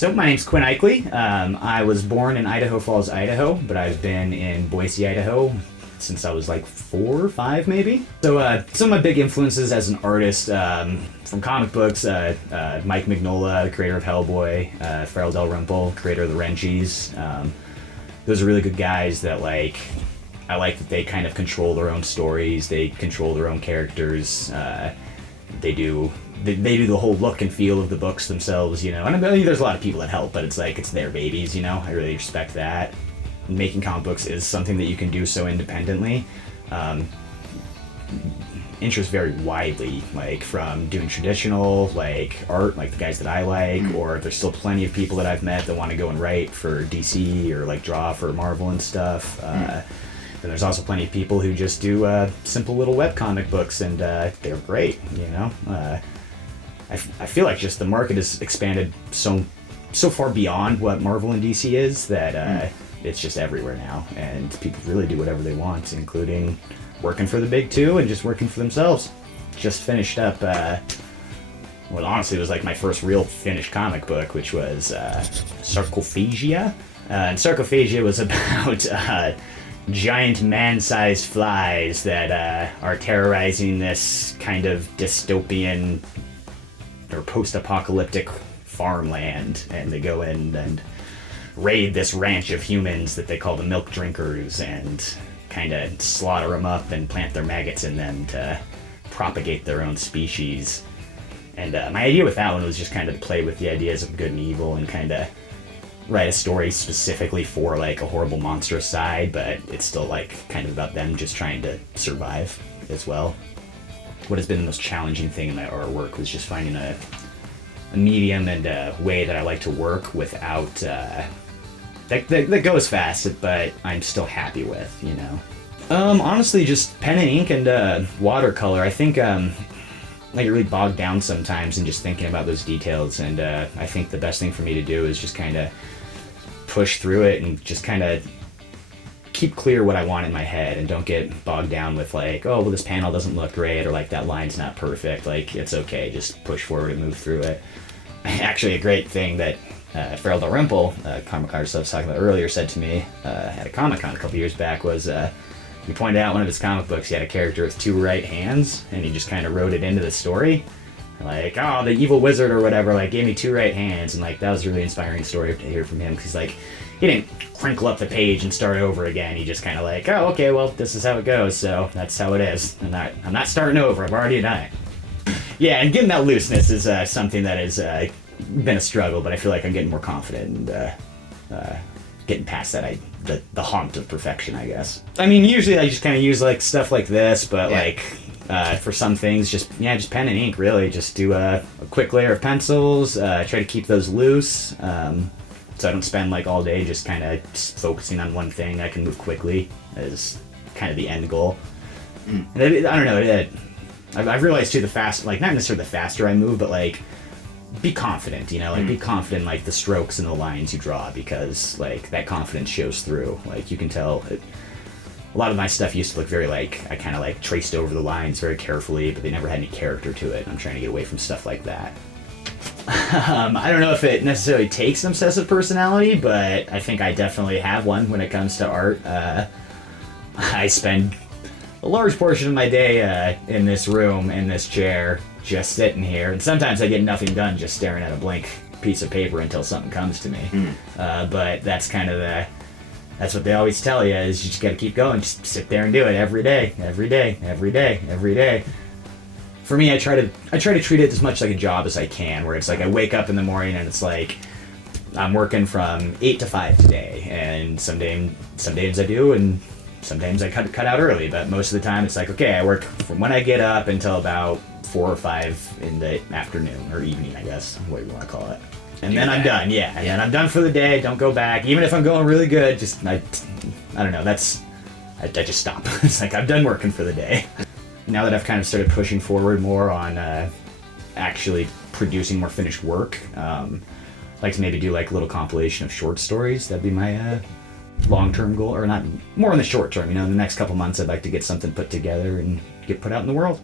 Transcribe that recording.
So my name's Quinn Aikele. I was born in Idaho Falls, Idaho, but I've been in Boise, Idaho since I was like 4 or 5 maybe. So some of my big influences as an artist from comic books, Mike Mignola, the creator of Hellboy, Farrell Dalrymple, creator of the Wrenchies. Those are really good guys that I like that they kind of control their own stories, they control their own characters, they do the whole look and feel of the books themselves, you know. And I mean, there's a lot of people that help, but it's like, it's their babies, you know. I really respect that. Making comic books is something that you can do so independently. Interest very widely, like from doing traditional like art, like the guys that I like, or there's still plenty of people that I've met that want to go and write for DC or like draw for Marvel and stuff. Then there's also plenty of people who just do simple little webcomic books, and they're great, you know. I feel like just the market has expanded so far beyond what Marvel and DC is that it's just everywhere now, and people really do whatever they want, including working for the big two and just working for themselves. Just finished up what honestly was like my first real finished comic book, which was Sarcophagia. And Sarcophagia was about giant man-sized flies that are terrorizing this kind of dystopian or post-apocalyptic farmland, and they go in and raid this ranch of humans that they call the milk drinkers and kind of slaughter them up and plant their maggots in them to propagate their own species. And my idea with that one was just kind of to play with the ideas of good and evil and kind of write a story specifically for like a horrible monstrous side, but it's still like kind of about them just trying to survive as well. What has been the most challenging thing in my artwork was just finding a medium and a way that I like to work without that goes fast, but I'm still happy with, you know. Honestly, just pen and ink and watercolor. I think I get really bogged down sometimes in just thinking about those details, and I think the best thing for me to do is just kind of push through it and just kind of keep clear what I want in my head, and don't get bogged down with like, oh, well, this panel doesn't look great, or like that line's not perfect. Like, it's okay, just push forward and move through it. Actually, a great thing that Farrell Dalrymple, comic artist I was talking about earlier, said to me at a Comic-Con a couple years back was, he pointed out one of his comic books, he had a character with 2 right hands, and he just kind of wrote it into the story. Like, oh, the evil wizard or whatever, like, gave me 2 right hands, and like, that was a really inspiring story to hear from him, because like, he didn't crinkle up the page and start over again. He just kind of like, oh, okay, well, this is how it goes, so that's how it is. I'm not starting over, I've already done it. Yeah, and getting that looseness is something that has been a struggle, but I feel like I'm getting more confident and getting past that, the haunt of perfection, I guess. I mean, usually I just kind of use like stuff like this, but like for some things, just pen and ink, really. Just do a quick layer of pencils, try to keep those loose, so I don't spend like all day just kind of focusing on one thing. I can move quickly is kind of the end goal. And I don't know, I've realized too, not necessarily the faster I move, but like, be confident, you know, like be confident like the strokes and the lines you draw, because like that confidence shows through. Like, you can tell a lot of my stuff used to look very like, I kind of like traced over the lines very carefully, but they never had any character to it. I'm trying to get away from stuff like that. I don't know if it necessarily takes an obsessive personality, but I think I definitely have one when it comes to art. I spend a large portion of my day in this room, in this chair, just sitting here, and sometimes I get nothing done just staring at a blank piece of paper until something comes to me. But that's kind of that's what they always tell you, is you just gotta keep going, just sit there and do it every day, every day, every day, every day. For me, I try to treat it as much like a job as I can, where it's like I wake up in the morning and it's like I'm working from 8 to 5 today, and some days I do, and sometimes I cut out early, but most of the time it's like, okay, I work from when I get up until about 4 or 5 in the afternoon or evening, I guess, whatever you want to call it. And then I'm done, and then I'm done for the day. Don't go back, even if I'm going really good. Just I don't know. I just stop. It's like I'm done working for the day. Now that I've kind of started pushing forward more on actually producing more finished work, I'd like to maybe do like a little compilation of short stories. That'd be my long-term goal, or not, more in the short term. You know, in the next couple months, I'd like to get something put together and get put out in the world.